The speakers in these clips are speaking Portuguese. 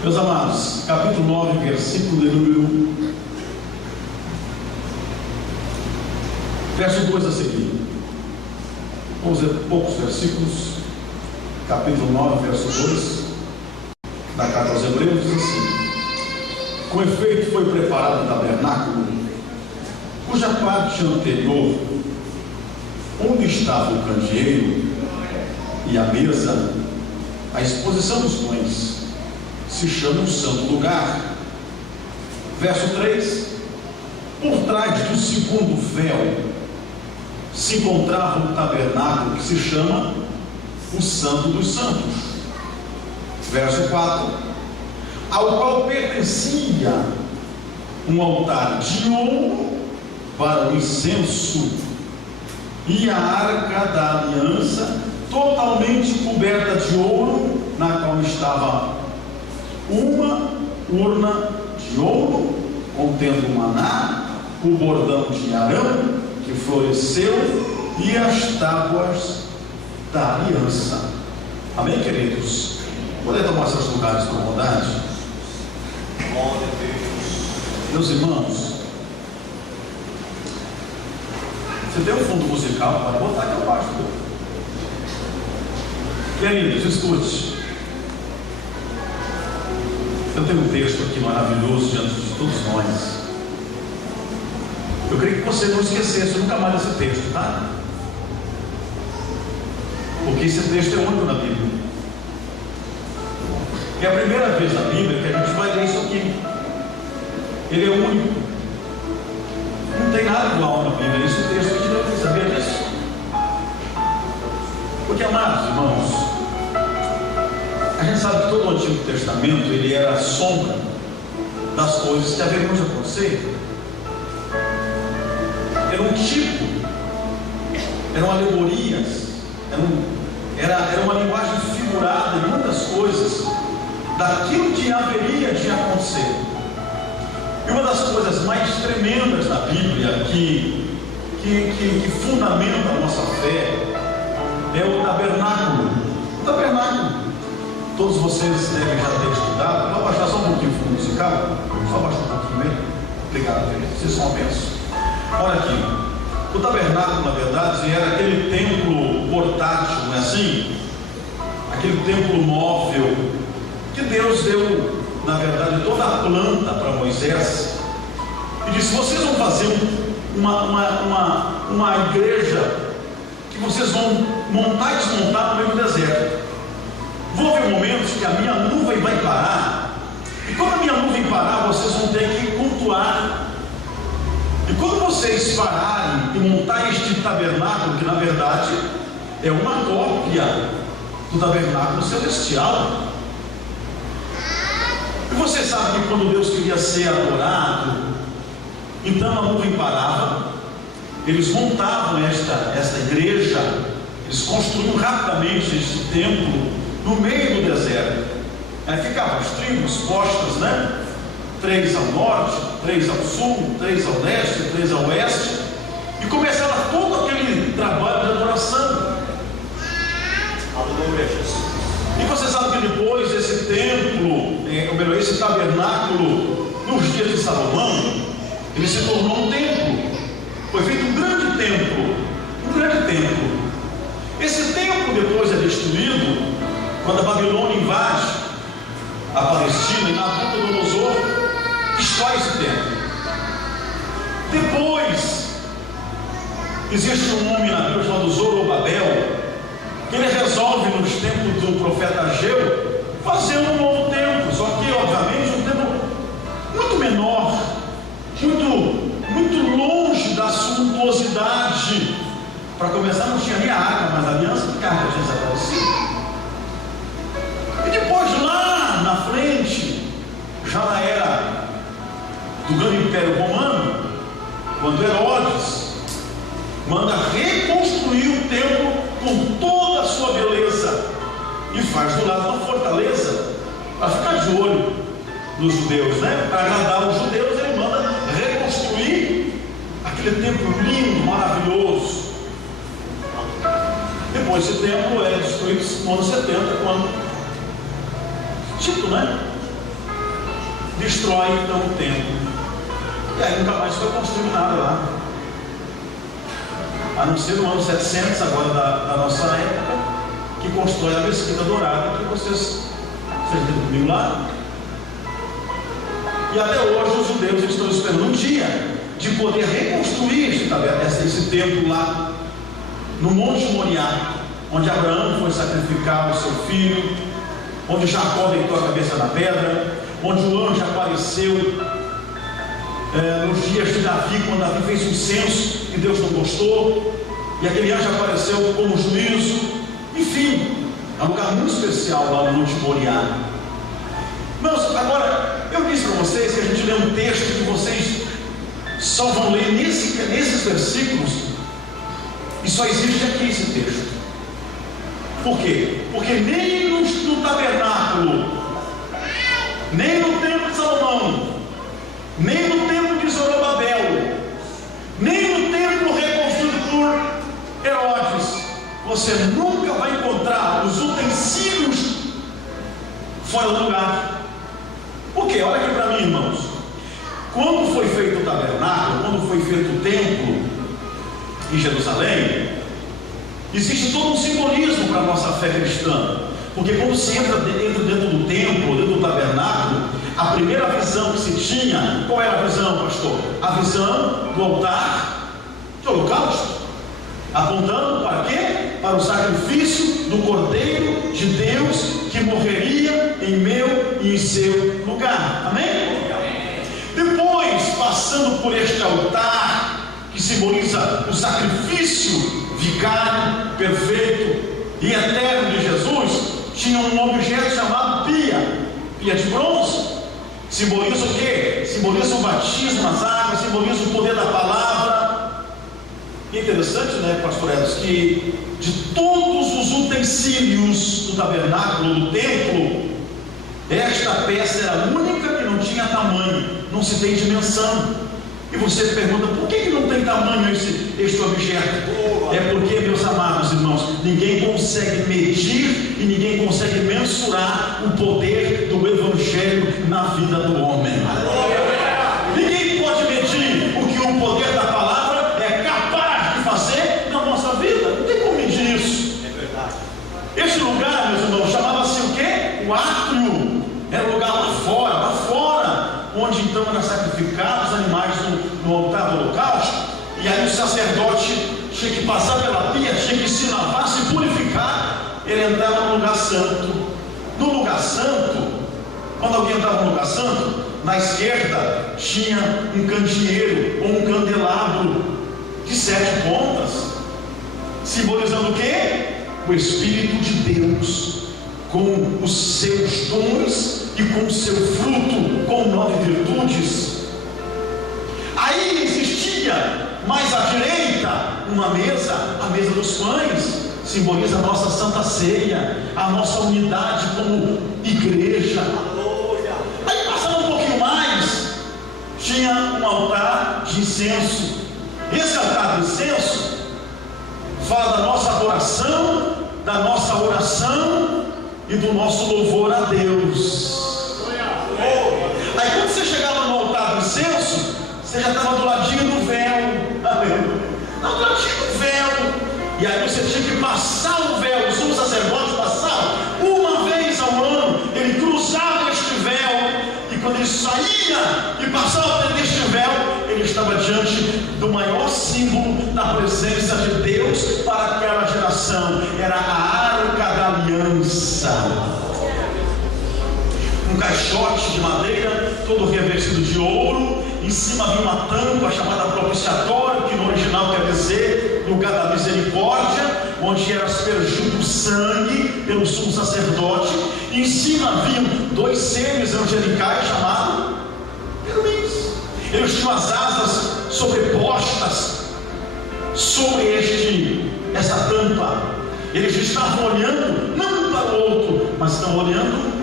Meus amados, capítulo 9, versículo de número 1, verso 2 a seguir. Vamos ver poucos versículos. Capítulo 9, verso 2 da carta aos Hebreus diz assim: com efeito foi preparado o tabernáculo, cuja parte anterior, onde estava o candeeiro e a mesa, a exposição dos pães, se chama o santo lugar. Verso 3: por trás do segundo véu se encontrava um tabernáculo que se chama o Santo dos Santos. Verso 4: ao qual pertencia um altar de ouro para o incenso e a arca da aliança, totalmente coberta de ouro, na qual estava uma urna de ouro contendo o maná, o bordão de Arão que floresceu e as tábuas da aliança. Amém, queridos? Podem tomar seus lugares com bondade? Meus irmãos, você tem um fundo musical para botar aqui abaixo. Queridos, escute. Eu tenho um texto aqui maravilhoso diante de todos nós. Eu queria que você não esquecesse nunca mais esse texto, tá? Porque esse texto é único na Bíblia. É a primeira vez na Bíblia que a gente vai ler isso aqui. Ele é único. Não tem nada igual na Bíblia. Esse texto a gente deve saber disso. Porque, amados irmãos, a gente sabe que todo o Antigo Testamento ele era a sombra das coisas que haveriam de acontecer. Era um tipo, eram alegorias, era uma linguagem figurada de muitas coisas daquilo que haveria de acontecer. E uma das coisas mais tremendas da Bíblia que fundamenta a nossa fé é o tabernáculo. O tabernáculo. Todos vocês devem já ter estudado. Vou abaixar só um pouquinho o fundo musical. Só abaixar um pouquinho mesmo. Obrigado, querido. Vocês são abençoados. Olha aqui. O tabernáculo, na verdade, era aquele templo portátil, não é assim? Aquele templo móvel que Deus deu, na verdade, toda a planta para Moisés. E disse: vocês vão fazer uma igreja que vocês vão montar e desmontar no meio do deserto. Vou haver momentos que a minha nuvem vai parar, e quando a minha nuvem parar, vocês vão ter que cultuar. E quando vocês pararem e montar este tabernáculo, que na verdade é uma cópia do tabernáculo celestial, e você sabe que quando Deus queria ser adorado, então a nuvem parava, eles montavam esta igreja, eles construíam rapidamente este templo no meio do deserto. Aí ficavam as tribos postas, né? 3 ao norte, 3 ao sul, 3 ao leste, 3 ao oeste, e começava todo aquele trabalho de adoração. Aleluia, Jesus. E você sabe que depois esse templo, esse tabernáculo, nos dias de Salomão, ele se tornou um templo. Foi feito um grande templo. Um grande templo. Esse templo depois é destruído quando a Babilônia invade a Palestina e Nabucodonosor destrói esse templo. Depois existe um homem na Bíblia chamado Zorobabel, que ele resolve nos tempos do profeta Ageu fazer um novo templo, só que obviamente um templo muito menor, muito longe da suntuosidade. Para começar, não tinha nem a arca, mas a aliança, porque a arca tinha desaparecido. E depois, lá na frente, já na era do grande Império Romano, quando Herodes manda reconstruir o templo com toda a sua beleza e faz do lado uma fortaleza para ficar de olho nos judeus, né? Para agradar os judeus, ele manda reconstruir aquele templo lindo, maravilhoso. Depois esse templo é destruído no ano 70, quando Tito, né? destrói então o templo. E aí nunca mais foi construído nada lá. A não ser no ano 700 agora da nossa época, que constrói a Mesquita Dourada, que vocês viram comigo lá. E até hoje os judeus estão esperando um dia de poder reconstruir esse templo lá no Monte Moriá, onde Abraão foi sacrificar o seu filho, onde Jacó deitou a cabeça na pedra, onde o anjo apareceu nos dias de Davi, quando Davi fez um censo que Deus não gostou, e aquele anjo apareceu como juízo. Enfim, é um lugar muito especial lá no Monte Moriá. Mas agora, eu disse para vocês que a gente lê um texto que vocês só vão ler nesses versículos, e só existe aqui esse texto. Por quê? Porque nem no tabernáculo, nem no templo de Salomão, nem no templo de Zorobabel, nem no templo reconstruído por Herodes, você nunca vai encontrar os utensílios fora do lugar. Por quê? Olha aqui para mim, irmãos. Quando foi feito o tabernáculo, quando foi feito o templo em Jerusalém, existe todo um simbolismo para a nossa fé cristã. Porque quando se entra dentro do templo, dentro do tabernáculo, a primeira visão que se tinha, qual era a visão, pastor? A visão do altar de holocausto, apontando para quê? Para o sacrifício do Cordeiro de Deus, que morreria em meu e em seu lugar. Amém? Depois, passando por este altar, que simboliza o sacrifício vicário, perfeito e eterno de Jesus, tinha um objeto chamado pia de bronze. Simboliza o quê? Simboliza o batismo nas águas, simboliza o poder da palavra. E é interessante, né, pastor Edson, que de todos os utensílios do tabernáculo, do templo, esta peça era a única que não tinha tamanho, não se tem dimensão. E você pergunta, por que não tem tamanho este objeto? É porque, meus amados irmãos, ninguém consegue medir e ninguém consegue mensurar o poder do Evangelho na vida do homem. Ninguém pode medir o que o poder da palavra é capaz de fazer na nossa vida. Não tem como medir isso. É verdade. Este lugar, meus irmãos, chamava-se o quê? O átrio. Era um lugar lá fora, onde então eram sacrificados os animais no altar do holocausto. E aí o sacerdote tinha que passar pela pia, tinha que se lavar, se purificar. Ele entrava no lugar santo. No lugar santo, quando alguém entrava no lugar santo, na esquerda tinha um candeeiro ou um candelabro de 7 pontas, simbolizando o quê? O Espírito de Deus, com os seus dons e com o seu fruto, com 9 virtudes. Aí existia mais à direita uma mesa, a mesa dos pães, simboliza a nossa santa ceia, a nossa unidade como igreja. Aí passando um pouquinho mais, tinha um altar de incenso. Esse altar de incenso fala da nossa adoração, da nossa oração e do nosso louvor a Deus. Aí quando você chegava no altar do incenso, você já estava do ladinho do véu. Não, do ladinho do véu. E aí você tinha que passar o véu. O sumo sacerdote passava uma vez ao ano. Ele cruzava este véu. E quando ele saía e passava deste véu, ele estava diante do maior símbolo da presença de Deus para aquela geração. Era a Arca da Aliança. Um caixote de madeira, todo revestido de ouro. Em cima havia uma tampa chamada propiciatório, que no original quer dizer lugar da misericórdia, onde era aspergido o sangue pelo sumo sacerdote. E em cima haviam 2 seres angelicais chamados querubins. Eles tinham as asas sobrepostas sobre essa tampa. Eles estavam olhando não para o outro, mas estão olhando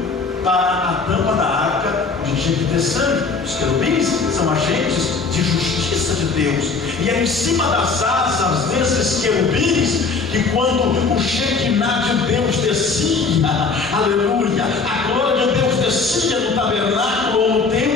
para a tampa da arca, onde tinha que ter sangue. Os querubins são agentes de justiça de Deus. E é em cima das asas desses querubins que, quando o Shekinah de Deus descia, aleluia, a glória de Deus descia no tabernáculo ou no templo,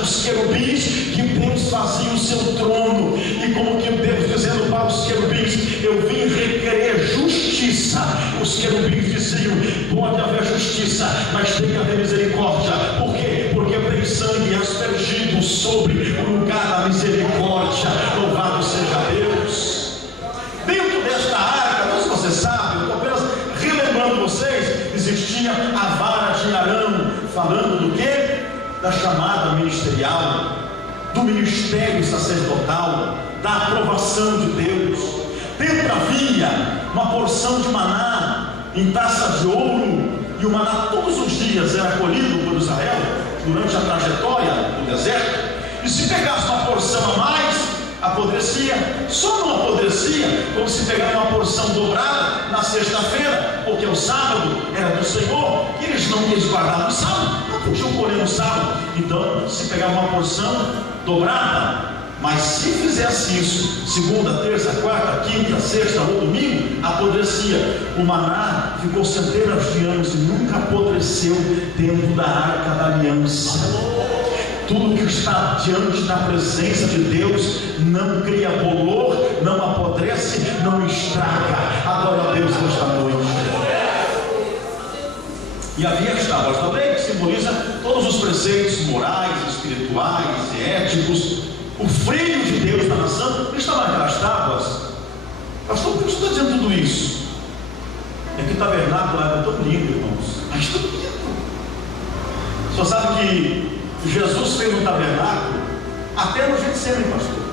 dos querubins, que Deus fazia o seu trono, e como que Deus dizendo para os querubins: eu vim requerer justiça. Os querubins diziam: pode haver justiça, mas tem que haver misericórdia. Por quê? Porque tem sangue aspergido sobre o lugar da misericórdia. Louvado seja Deus. Dentro desta arca, não sei se você sabe, eu estou apenas relembrando vocês, existia a vara de Arão, falando do quê? Da chamada ministerial, do ministério sacerdotal, da aprovação de Deus. Dentro havia uma porção de maná em taça de ouro, e o maná todos os dias era colhido por Israel durante a trajetória do deserto, e se pegasse uma porção a mais, apodrecia. Só não apodrecia como se pegar uma porção dobrada na sexta-feira, porque o sábado era do Senhor, e eles não iam guardar no sábado, não podiam colher no sábado. Então se pegar uma porção dobrada, mas se fizesse isso segunda, terça, quarta, quinta, sexta ou domingo, apodrecia. O maná ficou centenas de anos e nunca apodreceu dentro da arca da aliança. Tudo que está diante da presença de Deus não cria bolor, não apodrece, não estraga. Adora a Deus nesta noite. E havia as tábuas da lei, que simboliza todos os preceitos morais, espirituais e éticos. O freio de Deus na nação estava naquelas tábuas. Pastor, por que você está dizendo tudo isso? É que o tabernáculo era tão lindo, irmãos, mas tão lindo. Só sabe que Jesus fez um tabernáculo até no Getsemane, pastor.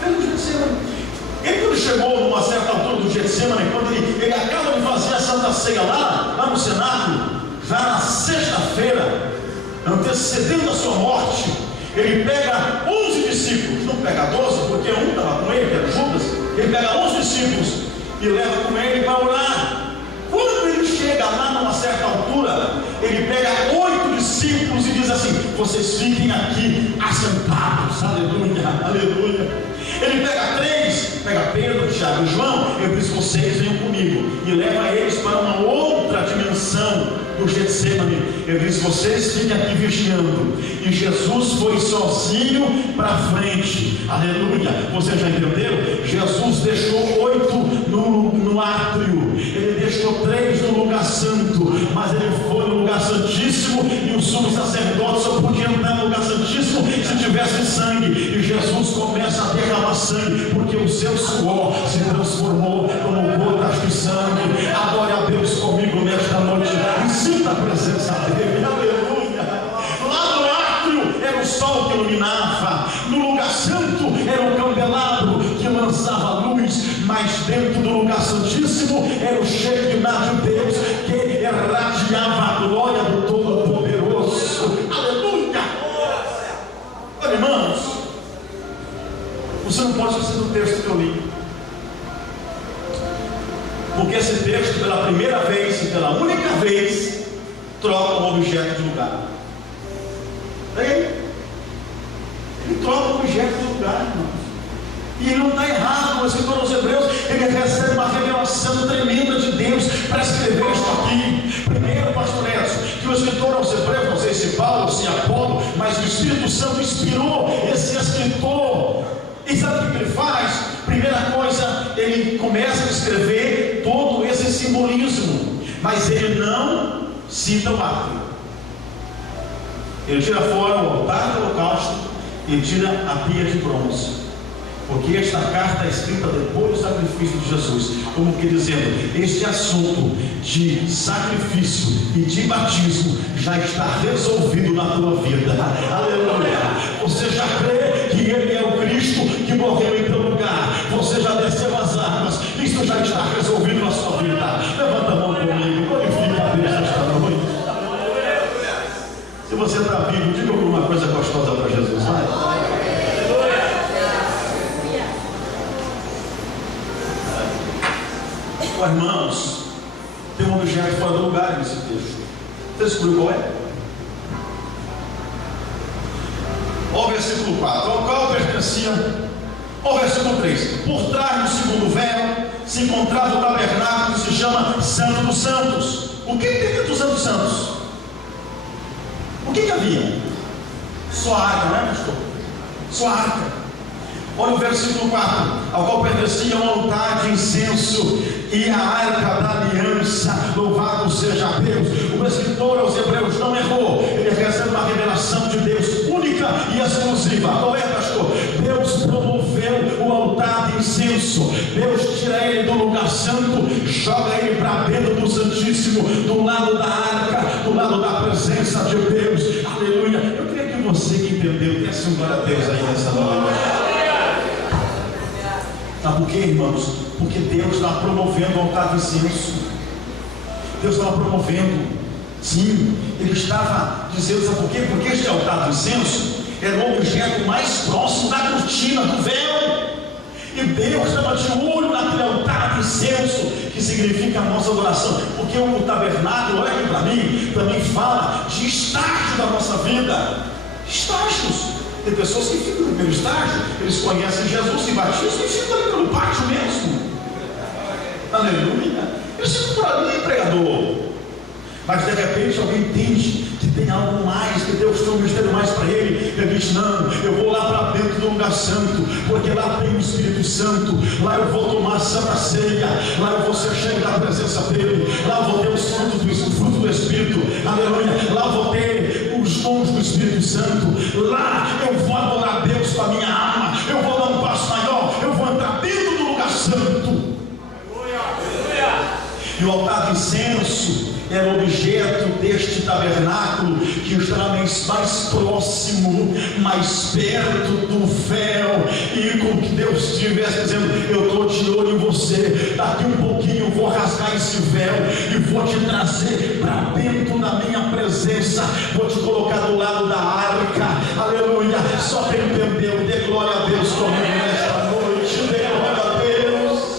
Fez no Getsemane. Ele, quando chegou numa certa altura do Getsemane, quando ele acaba de fazer a Santa Ceia lá no cenáculo, já na sexta-feira, antecedendo a sua morte, ele pega 11 discípulos, não pega 12, porque um estava com ele, que era Judas. Ele pega 11 discípulos e leva com ele para orar. Quando ele chega lá numa certa altura, ele pega 8 discípulos e diz assim: vocês fiquem aqui assentados. Aleluia, aleluia. Ele pega 3, pega Pedro, Tiago e João, ele diz: vocês venham comigo, e leva eles para uma outra dimensão do Getsemane. Ele diz: vocês fiquem aqui vigiando. E Jesus foi sozinho para frente. Aleluia. Você já entendeu? Jesus deixou 8 no átrio, ele deixou 3 no lugar santo, mas ele foi no lugar santíssimo, e o sumo sacerdote só podia entrar no lugar santíssimo se tivesse sangue. E Jesus começa a derramar sangue, porque o seu suor se transformou como gotas de sangue. Adore a Deus comigo nesta noite e sinta a presença dele. Aleluia. Lá no átrio era o sol que iluminava, no lugar santo era o candelabro que lançava luz, mas dentro do lugar santíssimo era o Shekinah de Deus, que irradiava a glória do Todo-Poderoso. Aleluia. Olha, irmãos, você não pode esquecer do texto que eu li, porque esse texto, pela primeira vez e pela única vez, troca o objeto de lugar. Ele troca o objeto de lugar, irmãos. E ele não está errado. O escritor aos Hebreus, ele recebe uma revelação tremenda de Deus para escrever isto aqui. Primeiro, pastor Edson, que o escritor aos Hebreus, não sei se Paulo ou se Apolo, mas o Espírito Santo inspirou esse escritor. E sabe o que ele faz? Primeira coisa, ele começa a escrever todo esse simbolismo, mas ele não cita o átrio. Ele tira fora o altar do holocausto e tira a pia de bronze, porque esta carta é escrita depois do sacrifício de Jesus, como que dizendo: este assunto de sacrifício e de batismo já está resolvido na tua vida. Aleluia. Você já crê que ele é o Cristo que morreu em teu lugar, você já desceu as águas, isso já está resolvido na sua vida. Levanta a mão comigo, glorifica a Deus esta noite. Se você está vivo, diga alguma coisa gostosa para Jesus, vai. Oh, irmãos, tem um objeto fora do lugar nesse texto. Você descobriu qual é? Olha o versículo 4, ao qual pertencia. Olha o versículo 3: por trás do segundo véu se encontrava o tabernáculo, que se chama Santo dos Santos. O que tem dentro do Santo dos Santos? O que havia? Sua arca, não é, pastor? Sua arca. Olha o versículo 4: ao qual pertencia um altar de incenso e a arca da aliança. Louvado seja Deus. O escritor aos Hebreus não errou. Ele recebe uma revelação de Deus única e exclusiva. Não é, pastor? Deus promoveu o altar de incenso. Deus tira ele do lugar santo, joga ele para dentro do Santíssimo, do lado da arca, do lado da presença de Deus. Aleluia. Eu queria que você que entendeu desse um glória a Deus aí nessa noite. Sabe por quê, irmãos? Porque Deus está promovendo o altar de incenso. Deus estava promovendo. Sim, Ele estava dizendo, sabe por quê? Porque este altar de incenso era o objeto mais próximo da cortina, do véu. E Deus estava de olho naquele altar de incenso, que significa a nossa adoração. Porque o tabernáculo, olha aqui para mim, também fala de estágio da nossa vida. Estágios. Tem pessoas que ficam no primeiro estágio, eles conhecem Jesus, se batizam e ficam ali pelo pátio mesmo. Aleluia. Eles ficam por ali, pregador. Mas de repente alguém entende que tem algo mais, que Deus tem um mistério mais para ele. Ele diz: não, eu vou lá para dentro do lugar santo, porque lá tem o Espírito Santo. Lá eu vou tomar a Santa Ceia, lá eu vou ser cheio da presença dele, lá eu vou ter os frutos do Espírito. Aleluia. Lá eu vou ter os dons do Espírito Santo. Lá eu vou adorar a Deus com a minha alma. Eu vou dar um passo maior, eu vou entrar dentro do lugar santo. E o altar de incenso era objeto deste tabernáculo, que estava mais próximo, mais perto do véu, e como que Deus estivesse dizendo: eu estou de olho em você, daqui um pouquinho eu vou rasgar esse véu e vou te trazer para dentro da minha presença, vou te colocar do lado da arca. Aleluia. Só quem entendeu, dê glória a Deus comigo nesta noite, dê glória a Deus.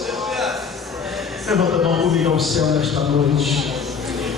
Levanta a mão comigo ao céu nesta noite.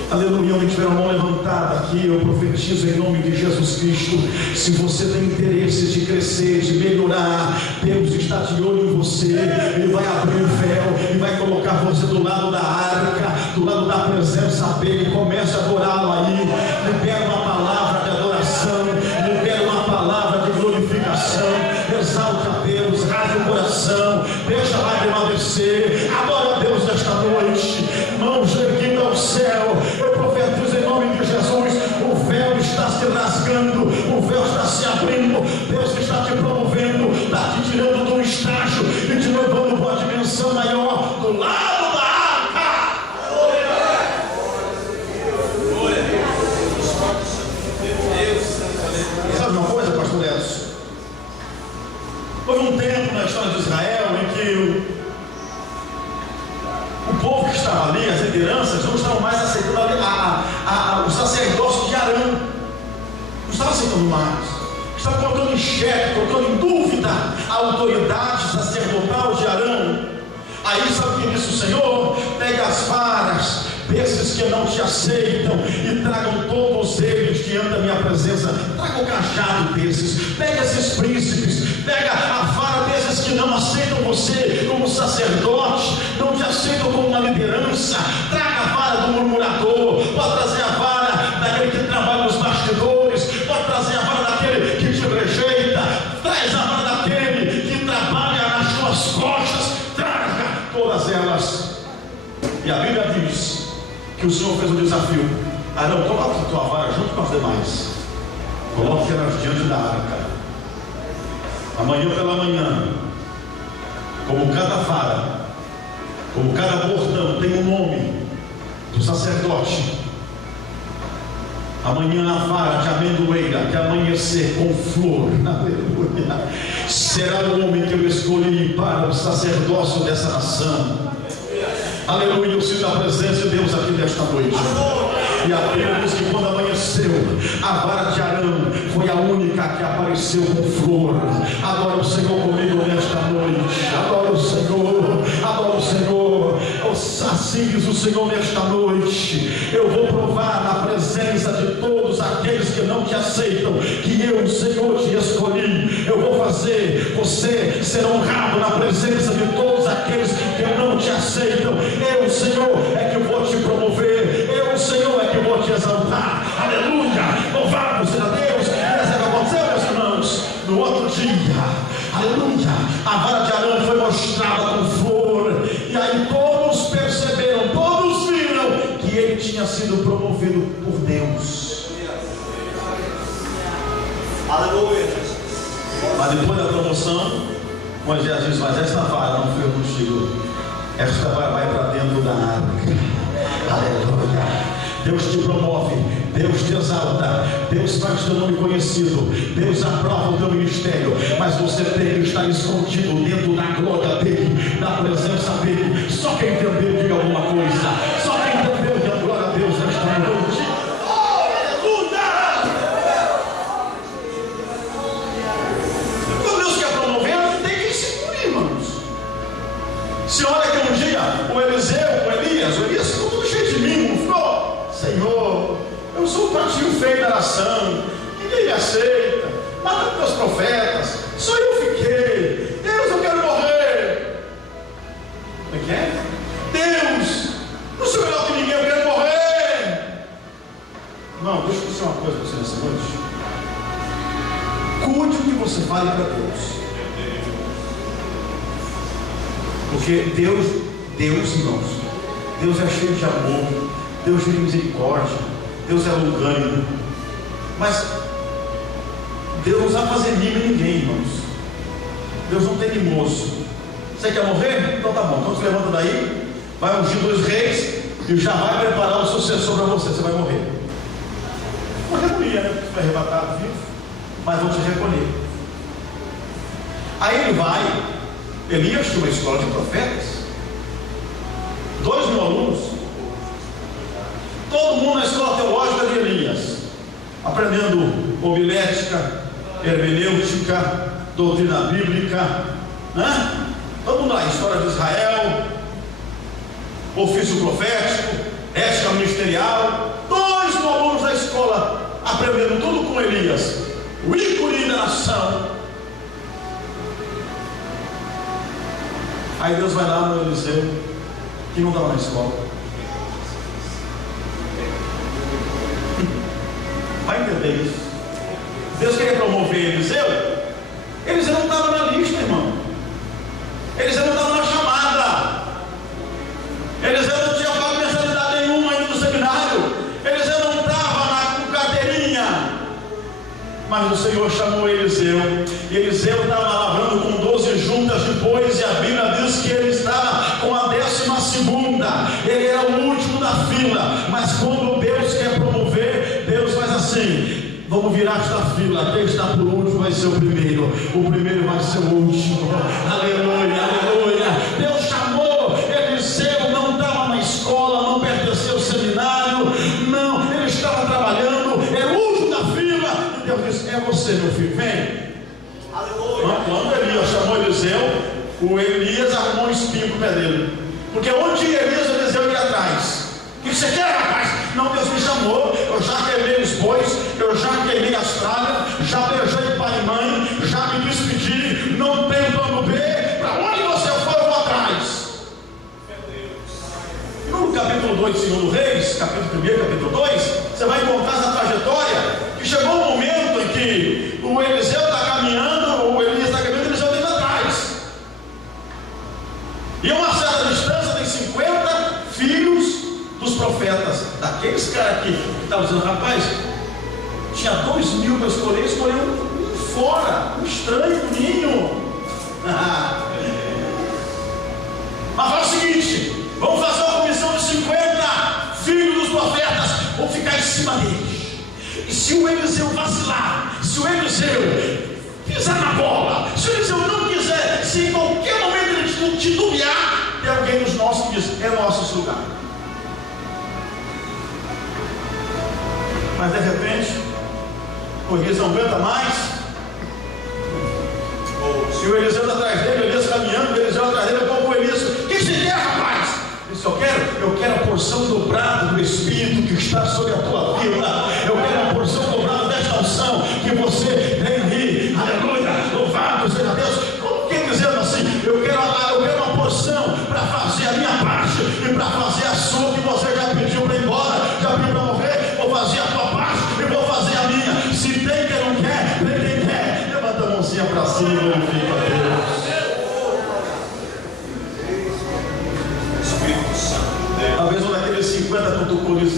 Aleluia. Onde tiver a mão levantada aqui, eu profetizo em nome de Jesus Cristo. Se você tem interesse de crescer, de melhorar, Deus está de olho em você. Ele vai abrir o véu e vai colocar você do lado da arca, do lado da presença dele. Comece a adorá-lo aí. Libera uma palavra de adoração, libera uma palavra de glorificação. Exalte a Deus, rasgue o coração, deixa a lágrima descer. Adora a Deus nesta noite, mãos erguidas ao céu. Eu profetizo em nome de Jesus: o véu está se rasgando, o véu está se abrindo. Deus está te promovendo, está te tirando de um estágio e te levando para uma dimensão maior, do lado da arca. Sabe uma coisa, pastor Edson? Houve um tempo na história de Israel em que o povo que estava ali, as lideranças, não estavam mais aceitando o sacerdócio de Arão. Não estavam aceitando mais. Estavam colocando em xeque, colocando em dúvida a autoridade sacerdotal de Arão. Aí sabe o que disse o Senhor? Pega as varas desses que não te aceitam e tragam todos eles diante da minha presença. Traga o cajado desses, pega esses príncipes, pega a vara desses que não aceitam você como sacerdote, não te aceitam como uma liderança. Traga a vara do murmurador, pode trazer a vara daquele que trabalha nos bastidores, pode trazer a vara daquele que te rejeita, traz a vara daquele que trabalha nas tuas costas, traga todas elas. E a Bíblia diz que o Senhor fez um desafio: Arão, coloque a tua vara junto com as demais, coloque elas diante da arca. Amanhã pela manhã, como cada vara, como cada bordão tem um nome do sacerdote, amanhã a vara de amendoeira que amanhecer com flor, aleluia, será o homem que eu escolhi para o sacerdócio dessa nação. Aleluia. Eu sinto a presença de Deus aqui nesta noite. E a Bíblia diz que quando amanheceu, a vara de Arão foi a única que apareceu com flor. Adora o Senhor comigo nesta noite. Adora o Senhor, adora o Senhor. Assim diz o Senhor nesta noite: eu vou provar na presença de todos aqueles que não te aceitam que eu, o Senhor, te escolhi. Eu vou fazer você ser honrado na presença de todos aqueles que não te aceitam. Eu, o Senhor, é que vou te promover. Eu, o Senhor, é que vou te exaltar. Aleluia. Louvado seja Deus. E essa é a no outro dia, aleluia, a vara de Arão foi mostrada com flor, e aí todos perceberam, todos viram que ele tinha sido promovido por Deus. Aleluia. Mas depois da promoção, Moisés diz: mas esta vara não foi contigo, esta vara vai para dentro da arca. Aleluia. Deus te promove, Deus te exalta, Deus faz teu nome conhecido, Deus aprova o teu ministério, mas você tem que estar escondido dentro da glória dele, da presença dele. Só quem entendeu, diga alguma coisa. Só quem entendeu, diga glória a Deus esta noite. Quando Deus quer promover, tem que segurar, irmãos. Se olha que um dia o Elias ficou tudo cheio de mim, não ficou? Senhor, eu sou um pratinho feio da nação, ninguém me aceita, mata meus profetas, só eu fiquei. Deus, eu quero morrer. Como é que é? Deus, não sou melhor que ninguém, eu quero morrer. Não, deixa eu dizer uma coisa para você nessa noite. Cuide o que você fale para Deus, porque Deus, irmãos, Deus é cheio de amor, Deus tem misericórdia, Deus é longânimo, mas Deus não sabe fazer mimo em ninguém, irmãos. Deus não tem mimoso. Você quer morrer? Então tá bom, então se levanta daí, vai ungir 2 reis e já vai preparar o sucessor para você. Você vai morrer. Morrer não ia, né? Porque você foi arrebatado vivo, mas vão te recolher. Aí ele vai. Elias tinha uma escola de profetas, 2.000 alunos, todo mundo na escola teológica de Elias, aprendendo homilética, hermenêutica, doutrina bíblica, né? Todo mundo lá, história de Israel, ofício profético, ética ministerial, 2.000 alunos da escola, aprendendo tudo com Elias, o ícone da nação. Aí Deus vai lá no Eliseu, que não estava na escola. Vai entender isso. Deus queria promover Eliseu. Eliseu não estava na lista, irmão. Eliseu não estava na chamada. Eliseu não tinha pago mensalidade nenhuma ainda no seminário. Eliseu não estava com carteirinha. Mas o Senhor chamou Eliseu. E Eliseu estava lavrando com 12 juntas de bois, e a Bíblia diz que ele estava com a 12ª. Ele era o último da fila. Mas quando Deus quer promover, Deus faz assim: vamos virar esta fila. Quem está por último vai ser o primeiro. O primeiro vai ser o último. Aleluia, aleluia. Deus chamou Eliseu, não estava na escola, não pertenceu ao seminário, não, ele estava trabalhando, era o último da fila. E Deus disse: é você, meu filho, vem. Quando Elias chamou Eliseu, o Elias arrumou um espinho para o pé dele, porque onde Elias, Eliseu ia atrás. O que você quer, rapaz? Não, Deus me chamou, eu já queimei os bois, eu já queimei as tralhas, já beijei pai e mãe, já me despedi, não tenho plano B, para onde você for eu vou atrás. No capítulo 2 de 2 Reis, capítulo 1, capítulo 2, você vai encontrar essa trajetória, que chegou um momento em que o Eliseu está caminhando, o Elias está caminhando, o Eliseu está indo atrás. E a uma certa distância tem 50 filhos dos profetas, daqueles caras aqui que estavam dizendo: rapaz, tinha 2.000 para escolher, escolheu um fora, um estranho, um ninho. Mas fala o seguinte: vamos fazer uma comissão de 50 filhos dos profetas, vamos ficar em cima deles. E se o Eliseu vacilar, se o Eliseu pisar na bola, se o Eliseu não quiser, se em qualquer momento ele titubear, tem alguém dos nossos que diz: é nosso esse lugar. Mas de repente, o Elias não aguenta mais. Se o Eliseu está atrás dele, o Elias caminhando, o Eliseu atrás dele, eu vou com o Elias: o que você quer, rapaz? Ele disse: eu quero a porção dobrada do Espírito que está sobre a tua vida. Eu quero a porção dobrada desta unção que você tem aí. Aleluia, louvado seja Deus. Como que dizendo assim? Eu quero uma porção para fazer a minha parte e para fazer a sua, que você já pediu para ir embora, já pediu para morrer. Vou fazer a tua parte e vou fazer a minha. Se tem quem não quer, tem quem quer. Levanta a mão. assim glorifica a Deus. Espírito Santo de Deus. Talvez um daqueles 50 cutucores.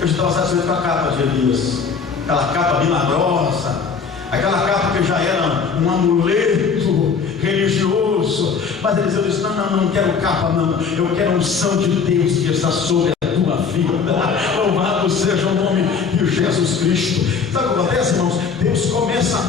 Eu estava satisfeito com a capa de Elias, aquela capa milagrosa, aquela capa que já era um amuleto religioso. Mas Eliseu disse: não quero capa, não, eu quero a unção de Deus que está sobre a tua vida. Louvado seja o nome de Jesus Cristo. Sabe o que acontece, irmãos? Deus começa a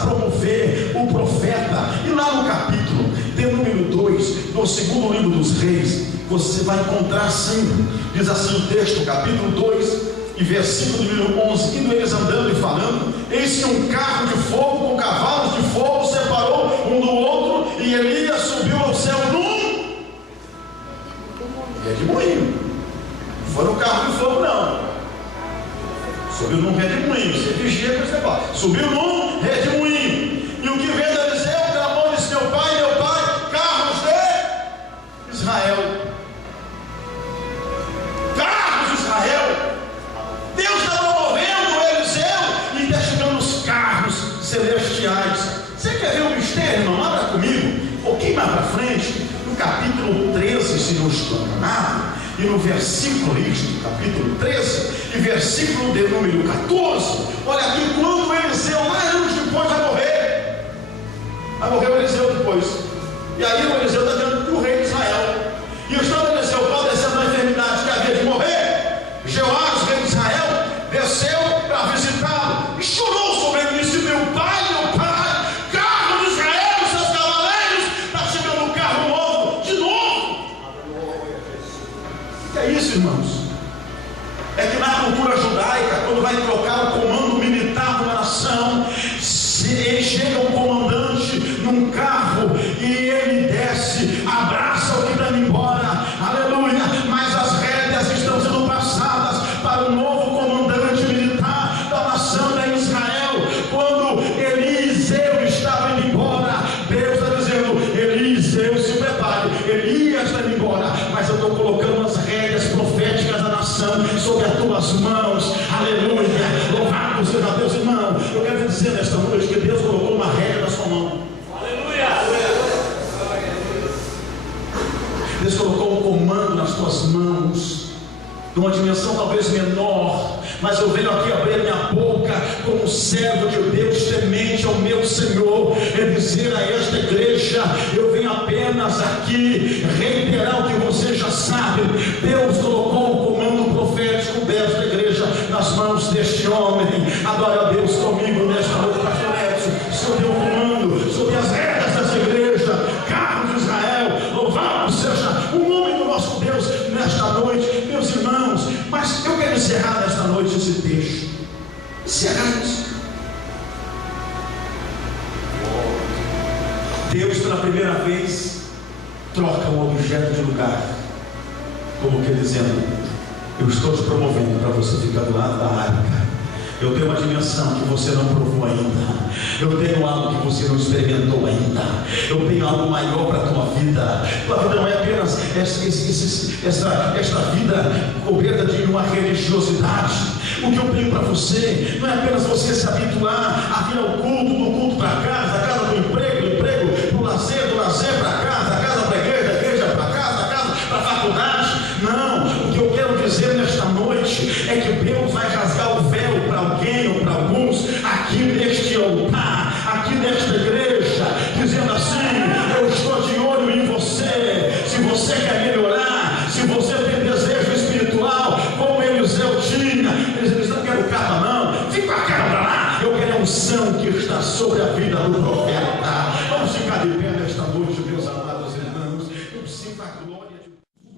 promover o profeta. E lá no capítulo de número 2 do segundo livro dos Reis, você vai encontrar assim, diz assim o texto, capítulo 2 e versículo número 11: indo eles andando e falando, eis que um carro de fogo com cavalos de fogo separou um do outro, e Elias subiu ao céu num redemoinho. Não foi no carro de fogo, não. Subiu num redemoinho. Você vigia com esse negócio. Subiu num redemoinho. E o que vem de Eliseu clamou, disse: meu pai, carros de Israel. Carros de Israel. Deus está promovendo Eliseu e está chegando os carros celestiais. Você quer ver o mistério, irmão? Abra comigo, um pouquinho mais para frente, no capítulo 13, se não estou enganado, e no versículo, capítulo 13, e versículo de número 14, olha aqui, quando Eliseu, lá anos depois, vai morrer o Eliseu depois, e aí o Eliseu está diante do rei de Israel, e o estado de Eliseu padecendo da enfermidade que havia de morrer, Jeoás, rei de Israel, desceu para visitá-lo, e chorou sobre ele, e disse: meu pai, carro de Israel, seus cavaleiros, está chegando um carro novo, de novo. O que é isso, irmãos? É que na cultura judaica, quando vai trocar o comando militar de uma nação, chega um comandante num carro e ele desce, abraça o que está indo embora, aleluia, mas as rédeas estão sendo passadas para o novo comandante militar da nação de Israel. Quando Eliseu estava indo embora, Deus está dizendo: Eliseu, se prepare, Elias está indo embora, mas eu estou colocando as rédeas proféticas da nação sobre as tuas mãos, aleluia, louvado seja Deus. Irmão, eu quero dizer nesta noite que Deus colocou uma rédea na sua mão. Deus colocou um comando nas tuas mãos, de uma dimensão talvez menor, mas eu venho aqui abrir a minha boca como servo de Deus, temente ao meu Senhor, e dizer a esta igreja: eu venho apenas aqui reiterar o que você já sabe. Deus colocou o comando profético desta igreja nas mãos deste homem. Adore a Deus comigo nesta noite, pastor Edson, sobre o comando, sobre as regras dessa igreja, carro de Israel. Louvado seja o nome do nosso Deus nesta noite, meus irmãos. Mas eu quero encerrar nesta noite esse texto. Encerrar isso. Deus, pela primeira vez, troca um objeto de lugar, como que dizendo: eu estou te promovendo para você ficar do lado da arca. Eu tenho uma dimensão que você não provou ainda. Eu tenho algo que você não experimentou ainda. Eu tenho algo maior para a tua vida. Tua vida não é apenas esta vida coberta de uma religiosidade. O que eu tenho para você não é apenas você se habituar a vir ao culto, do culto para casa, da casa do emprego, do emprego para o lazer, do lazer para casa, da casa para a igreja, da igreja para casa, da casa para a faculdade. Não, o que eu quero dizer nesta noite é que Deus vai rasgar o véu para alguém ou para alguns aqui neste altar, aqui nesta igreja, dizendo assim: eu estou de olho em você. Se você quer melhorar, se você tem desejo espiritual, como Eliseu tinha, eles não querem capa, não, fica a cara para lá. Eu quero a unção que está sobre a vida do profeta. Vamos ficar de pé nesta noite, meus amados irmãos. Eu sinto a glória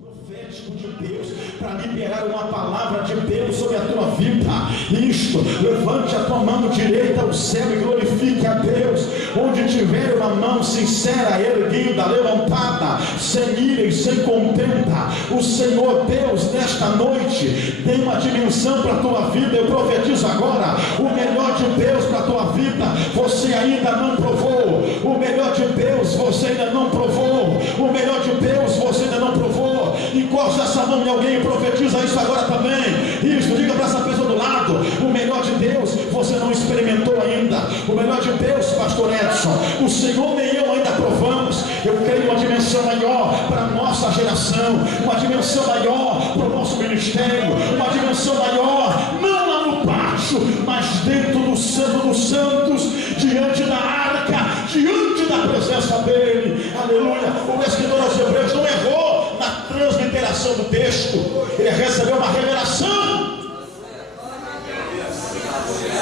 profético de Deus para liberar uma palavra de Deus sobre a tua vida. Isto, levante a tua mão direita ao céu e glorifique a Deus. Onde tiver uma mão sincera, erguida, levantada, sem ira e sem contenda, o Senhor Deus nesta noite tem uma dimensão para a tua vida. Eu profetizo agora o melhor de Deus para a tua vida. Você ainda não provou o melhor de Deus, você ainda não provou o melhor de Deus, você ainda não provou. Enquanto encosta essa mão em alguém e profetiza isso agora também. Isso, diga para essa pessoa do lado: o melhor de Deus você não experimentou ainda. O melhor de Deus, pastor Edson, o Senhor nem eu ainda provamos. Eu creio uma dimensão maior para a nossa geração, uma dimensão maior para o nosso ministério, uma dimensão maior, não lá no pátio, mas dentro do Santo dos Santos, diante da arca, diante da presença dele. Aleluia. O escritor aos Hebreus não errou na transliteração do texto, ele recebeu uma revelação.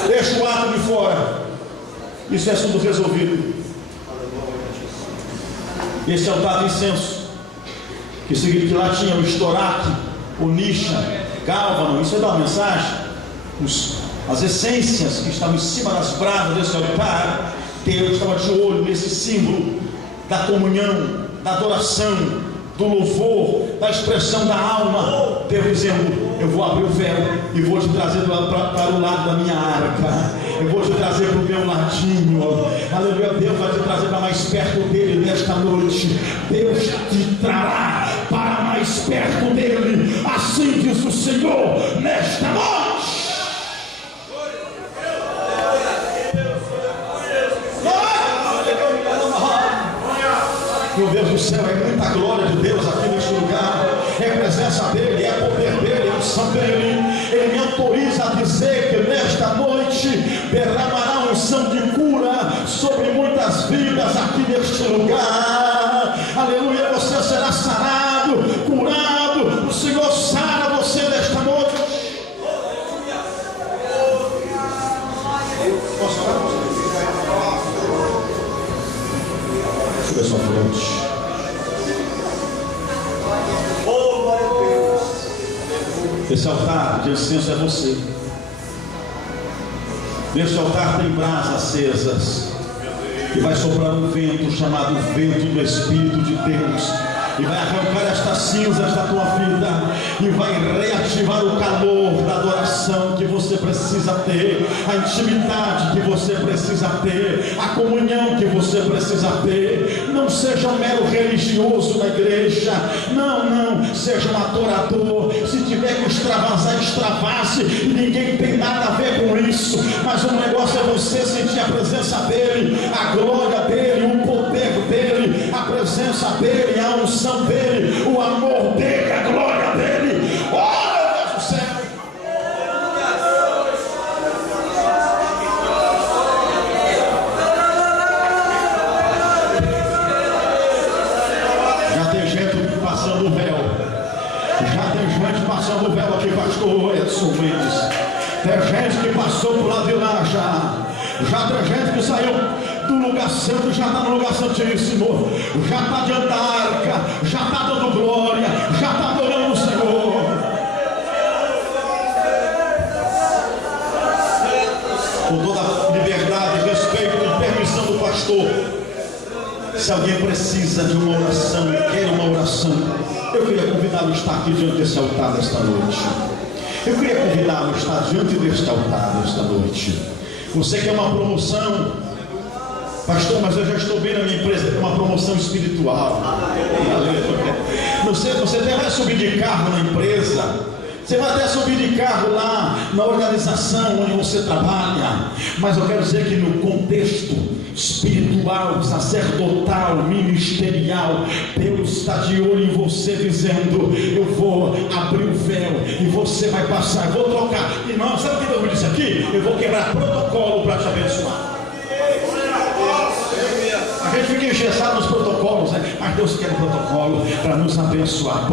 Deixa o ato de fora, isso é assunto resolvido. Esse altar de incenso, que significa que lá tinha o estoraque, o nicha, gálvano, isso é da mensagem. As essências que estavam em cima das brasas desse altar, Deus estava de olho nesse símbolo da comunhão, da adoração, do louvor, da expressão da alma. Deus dizendo: eu vou abrir o véu e vou te trazer para o lado da minha arca, eu vou te trazer para o meu ladinho. Aleluia. Deus vai te trazer para mais perto dele nesta noite. Deus te trará para mais perto dele, assim diz o Senhor nesta noite. Meu Deus do céu, é muita glória de Deus aqui neste lugar, é presença dele, é poder dele, é unção dele. Ele me autoriza a dizer que nesta noite derramará unção de cura sobre muitas vidas aqui neste lugar. Aleluia. Você será sarado, curado. O Senhor sara você nesta noite. Posso falar? Suba sua frente. Esse altar de incenso é você. Neste altar tem brasas acesas, e vai soprar um vento chamado vento do Espírito de Deus, e vai arrancar estas cinzas da tua vida, e vai reativar o calor da adoração que você precisa ter, a intimidade que você precisa ter, a comunhão que você precisa ter. Não seja um mero religioso na igreja, não, seja um adorador. Se tiver que extravasar, extravase, e ninguém tem nada a ver com isso, mas o negócio é você sentir a presença dele, a glória dele, o poder dele, a presença dele, a unção dele, o amor dele, a glória dele. Oh, meu Deus do céu! Já tem gente passando o véu. Já tem gente passando o véu aqui, pastor Edson Mendes. Tem gente que passou por lá de lá já tem gente que saiu do lugar santo, já está no lugar santíssimo, já está diante da arca, já está dando glória, já está adorando o Senhor. Com toda a liberdade, respeito e permissão do pastor, se alguém precisa de uma oração, quer uma oração, eu queria convidá-lo a estar aqui diante desse altar desta noite. Eu queria convidá-lo a estar diante deste altar desta noite. Você quer uma promoção? Pastor, mas eu já estou bem na minha empresa, uma promoção espiritual. Você até vai subir de carro na empresa, você vai até subir de carro lá na organização onde você trabalha, mas eu quero dizer que no contexto espiritual, sacerdotal, ministerial, Deus está de olho em você, dizendo: eu vou abrir o véu e você vai passar, eu vou trocar. Irmão, sabe o que Deus me disse aqui? Eu vou quebrar protocolo para te abençoar. A gente fica engessado nos protocolos, né? Mas Deus quer um protocolo para nos abençoar.